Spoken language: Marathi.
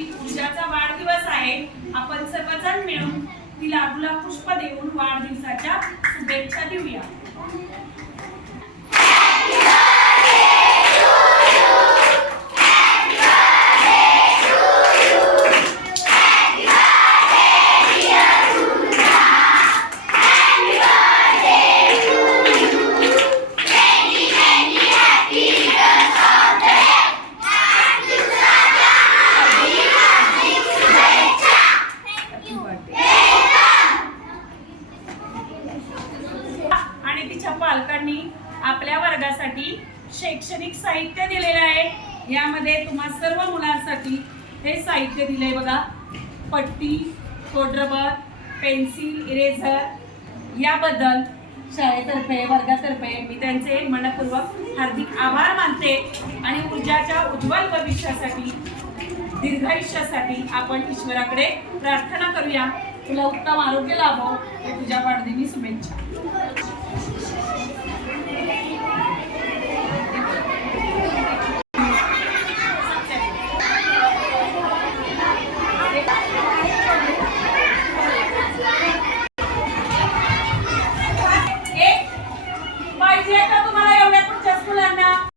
मुलगी ऊर्जाचा वाढदिवस आहे. आपण सर्वजण मिळून तिला गुलाब पुष्प देऊन वाढदिवसाच्या शुभेच्छा देऊया. आणि तिच्या पालकांनी आपल्या वर्गासाठी शैक्षणिक साहित्य दिलेले आहे. यामध्ये तुम्हा सर्व मुलांसाठी हे साहित्य दिले बघा. पट्टी, खोडरबर, पेन्सिल, इरेझर. याबद्दल शाळेतर्फे वर्गातर्फे मी त्यांचे मनपूर्वक हार्दिक आभार मानते. आणि ऊर्जाच्या उज्ज्वल भविष्यासाठी दीर्घायुष्यासाठी आपण ईश्वराकडे प्रार्थना करूया. तुला उत्तम आरोग्य लाभो. तुझ्या वाढदिवसाच्या शुभेच्छा.